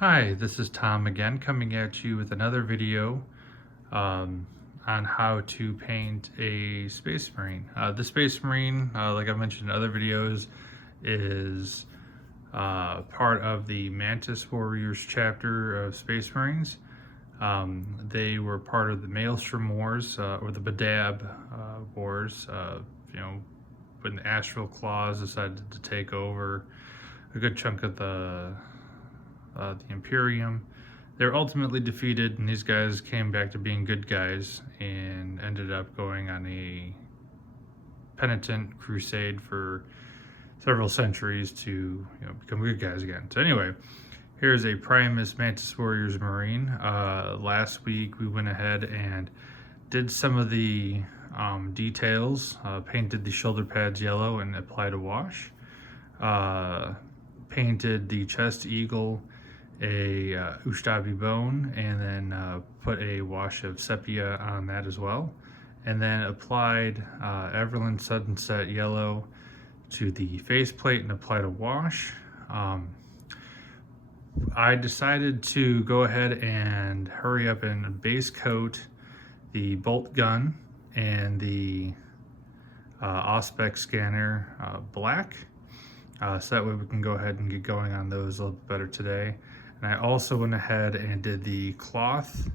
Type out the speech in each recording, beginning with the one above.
Hi, this is Tom again, coming at you with another video on how to paint a Space Marine. The Space Marine, like I've mentioned in other videos, is part of the Mantis Warriors chapter of Space Marines. They were part of the Maelstrom Wars, or the Badab Wars, when the Astral Claws decided to take over a good chunk of the Imperium. They were ultimately defeated, and these guys came back to being good guys and ended up going on a penitent crusade for several centuries to become good guys again. So anyway, here's a Primus Mantis Warriors Marine. Last week we went ahead and did some of the details, painted the shoulder pads yellow and applied a wash. Painted the chest eagle a Ustabi bone, and then put a wash of sepia on that as well, and then applied Everland Sunset Yellow to the faceplate and applied a wash. I decided to go ahead and hurry up and base coat the bolt gun and the Auspex scanner black, so that way we can go ahead and get going on those a little bit better today. And I also went ahead and did the cloth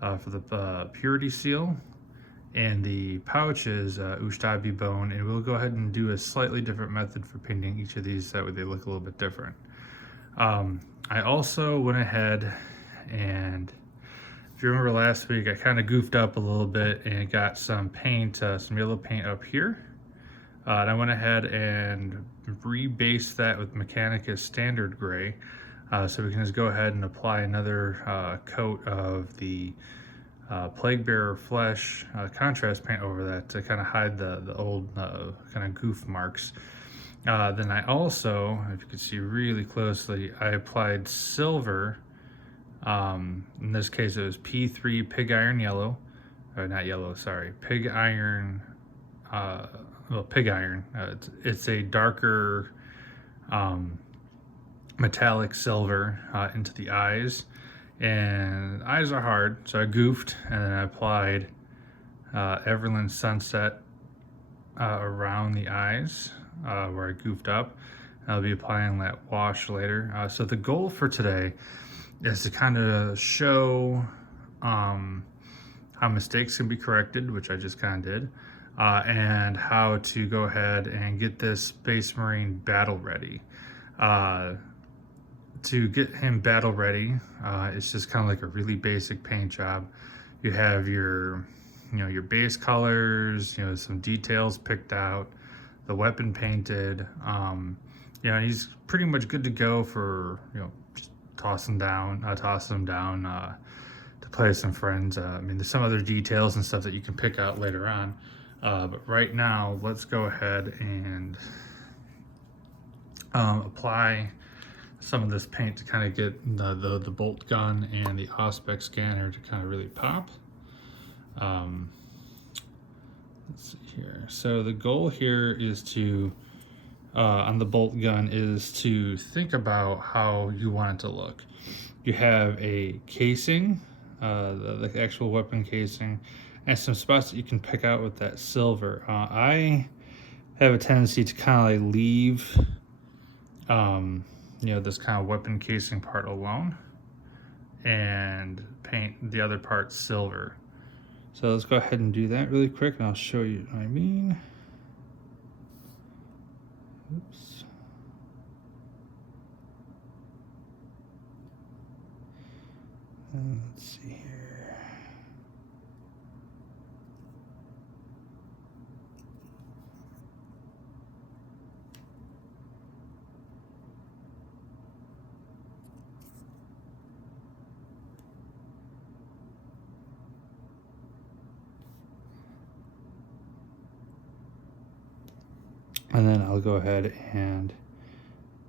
for the purity seal, and the pouches Ustabi bone, and we'll go ahead and do a slightly different method for painting each of these, that way they look a little bit different. I also went ahead and, if you remember last week, I kind of goofed up a little bit and got some paint, some yellow paint up here. And I went ahead and rebased that with Mechanicus Standard Gray. So we can just go ahead and apply another coat of the Plague Bearer Flesh contrast paint over that to kind of hide the old kind of goof marks. Then I also, if you can see really closely, I applied silver. In this case it was P3 Pig Iron Yellow, or not yellow, sorry, Pig Iron, Pig Iron. It's a darker metallic silver into the eyes, and eyes are hard, so I goofed and then I applied Everland Sunset around the eyes where I goofed up. I'll be applying that wash later. So the goal for today is to kind of show how mistakes can be corrected, which I just kind of did, and how to go ahead and get this Space Marine battle ready. To get him battle ready, it's just kind of like a really basic paint job. You have your base colors, some details picked out, the weapon painted. He's pretty much good to go for just toss him down to play with some friends. I mean, there's some other details and stuff that you can pick out later on, but right now let's go ahead and apply some of this paint to kind of get the bolt gun and the Auspex scanner to kind of really pop. Let's see here. So the goal here is to, on the bolt gun, is to think about how you want it to look. You have a casing, the actual weapon casing, and some spots that you can pick out with that silver. I have a tendency to kind of like leave this kind of weapon casing part alone and paint the other part silver. So let's go ahead and do that really quick, and I'll show you what I mean. Oops. Let's see here. And then I'll go ahead and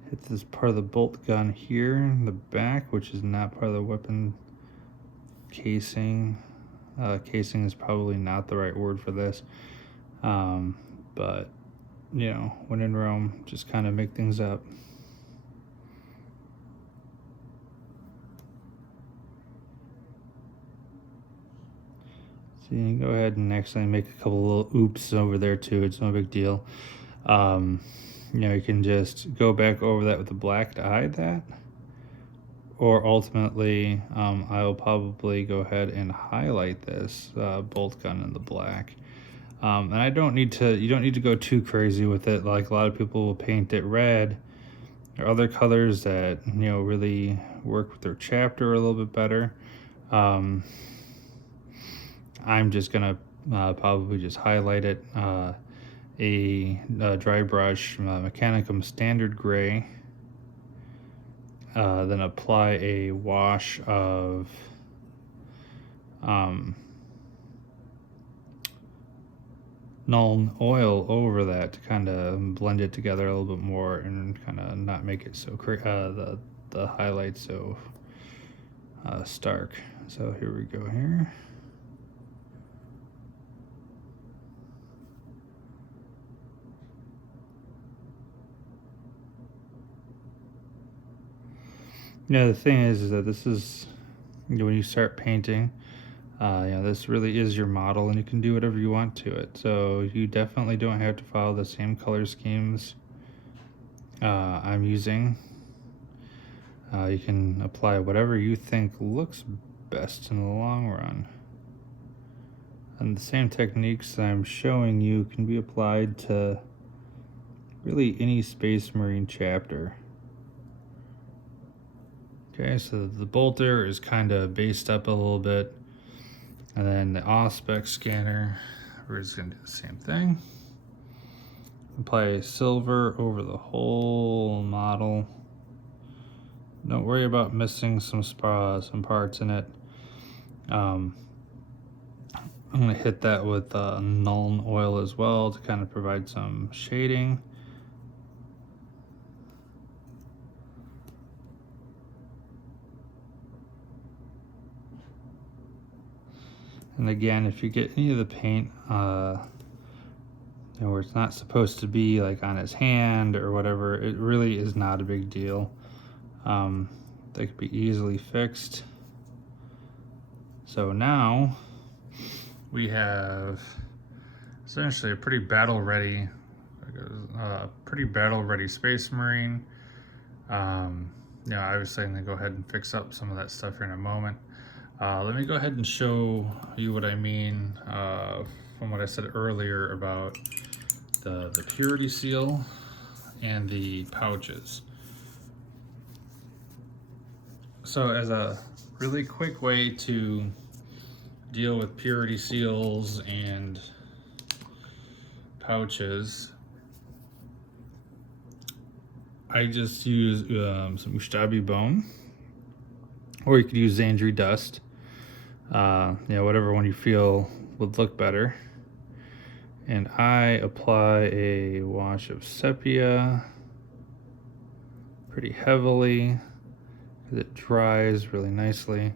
hit this part of the bolt gun here in the back, which is not part of the weapon casing. Casing is probably not the right word for this, but when in Rome, just kind of make things up. So you can go ahead and actually make a couple little oops over there too. It's no big deal. You know, you can just go back over that with the black to hide that. Or ultimately, I will probably go ahead and highlight this bolt gun in the black. And you don't need to go too crazy with it. Like a lot of people will paint it red or other colors that, you know, really work with their chapter a little bit better. I'm just gonna probably just highlight it a dry brush Mechanicum Standard Gray, then apply a wash of Nuln oil over that to kind of blend it together a little bit more and kind of not make it so the highlights so stark. So here we go here. Yeah, the thing is that this is, you know, when you start painting, you know, this really is your model and you can do whatever you want to it. So you definitely don't have to follow the same color schemes I'm using. You can apply whatever you think looks best in the long run. And the same techniques I'm showing you can be applied to really any Space Marine chapter. Okay, so the bolter is kind of based up a little bit. And then the Auspex scanner, we're just gonna do the same thing. Apply silver over the whole model. Don't worry about missing some parts in it. I'm gonna hit that with Nuln oil as well to kind of provide some shading. And again, if you get any of the paint you know, where it's not supposed to be like on his hand or whatever, it really is not a big deal. They could be easily fixed. So now we have essentially a pretty battle ready Space Marine. You know, obviously I'm gonna go ahead and fix up some of that stuff here in a moment. Let me go ahead and show you what I mean from what I said earlier about the purity seal and the pouches. So as a really quick way to deal with purity seals and pouches, I just use some Ustabi bone, or you could use Zandri dust. You know, whatever one you feel would look better. And I apply a wash of sepia pretty heavily because it dries really nicely.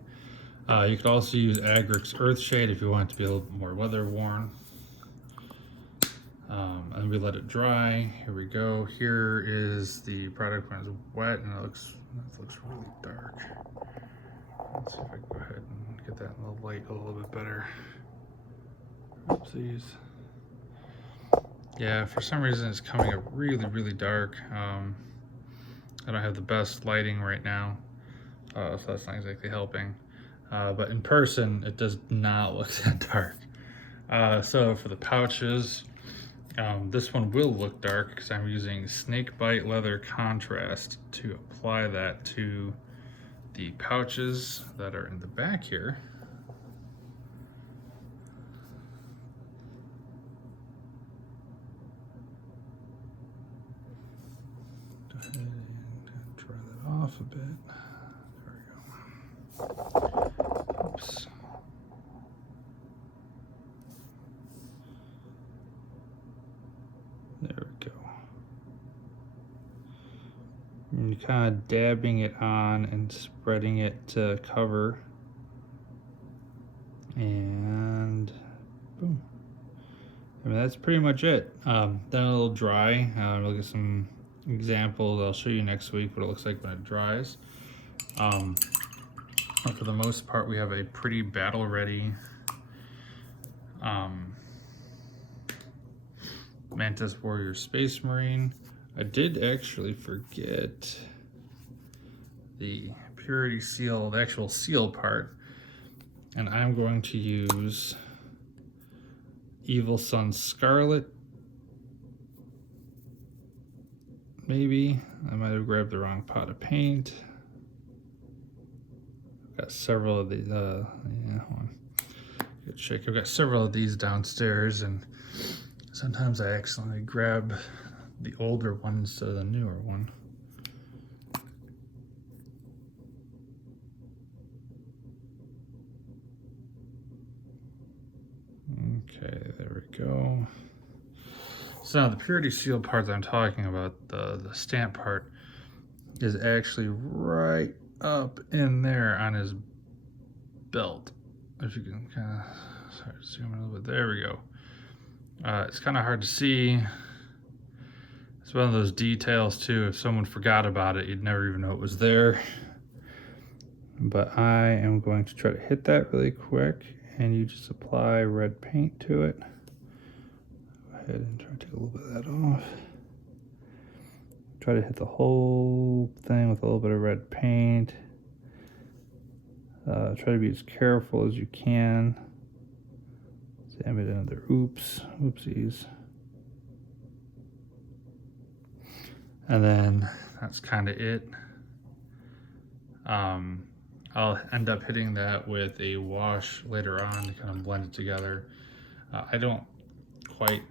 You could also use Agric's Earthshade if you want it to be a little bit more weather worn. And we let it dry. Here we go. Here is the product when it's wet, and it looks really dark. Let's see if I can go ahead and get that in the light a little bit better. Oopsies. Yeah, for some reason it's coming up really, really dark. I don't have the best lighting right now, so that's not exactly helping. But in person, it does not look that dark. So for the pouches, this one will look dark because I'm using snakebite leather contrast to apply that to the pouches that are in the back here. Go ahead and dry that off a bit. There we go. Oops. There we go. And you're kind of dabbing it on and spreading it to cover. And boom. I mean, that's pretty much it. Then it'll dry. Look at some examples. I'll show you next week what it looks like when it dries. But for the most part, we have a pretty battle ready Mantis Warrior Space Marine. I did actually forget the purity seal, the actual seal part, and I'm going to use Evil Sun Scarlet. Maybe I might have grabbed the wrong pot of paint. Got several of these. Good shake. I've got several of these downstairs, and sometimes I accidentally grab the older one instead of the newer one. Okay, there we go. So now the purity seal part that I'm talking about, the stamp part, is actually right up in there on his belt. If you can kind of start zooming a little bit, there we go. It's kind of hard to see. It's one of those details too. If someone forgot about it, you'd never even know it was there. But I am going to try to hit that really quick, and you just apply red paint to it. Go ahead and try to take a little bit of that off. Try to hit the whole thing with a little bit of red paint. Try to be as careful as you can. See, I made another oopsies. And then that's kind of it. I'll end up hitting that with a wash later on to kind of blend it together. I don't quite,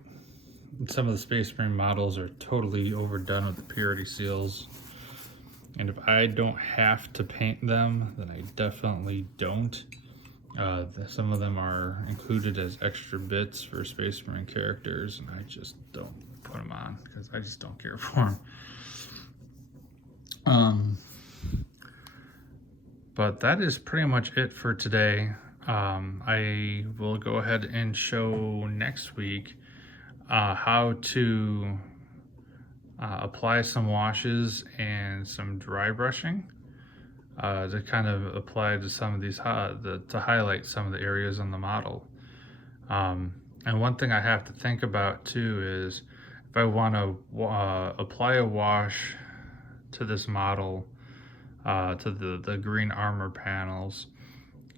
some of the Space Marine models are totally overdone with the purity seals. And if I don't have to paint them, then I definitely don't. Some of them are included as extra bits for Space Marine characters, and I just don't put them on because I just don't care for them. But that is pretty much it for today. I will go ahead and show next week how to apply some washes and some dry brushing to kind of apply to some of these, to highlight some of the areas on the model. And one thing I have to think about too is if I want to apply a wash to this model, to the green armor panels,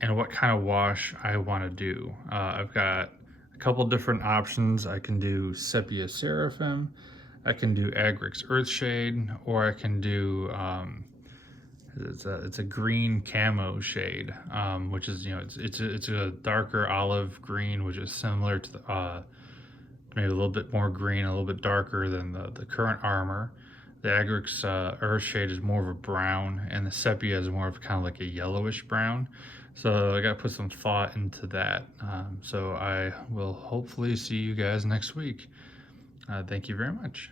and what kind of wash I want to do. I've got a couple different options. I can do Sepia Seraphim, I can do Agrix Earthshade, or I can do it's a green camo shade, which is, you know, it's a darker olive green, which is similar to the maybe a little bit more green, a little bit darker than the current armor. The Agrix Earthshade is more of a brown, and the Sepia is more of kind of like a yellowish brown. So I got to put some thought into that. So I will hopefully see you guys next week. Thank you very much.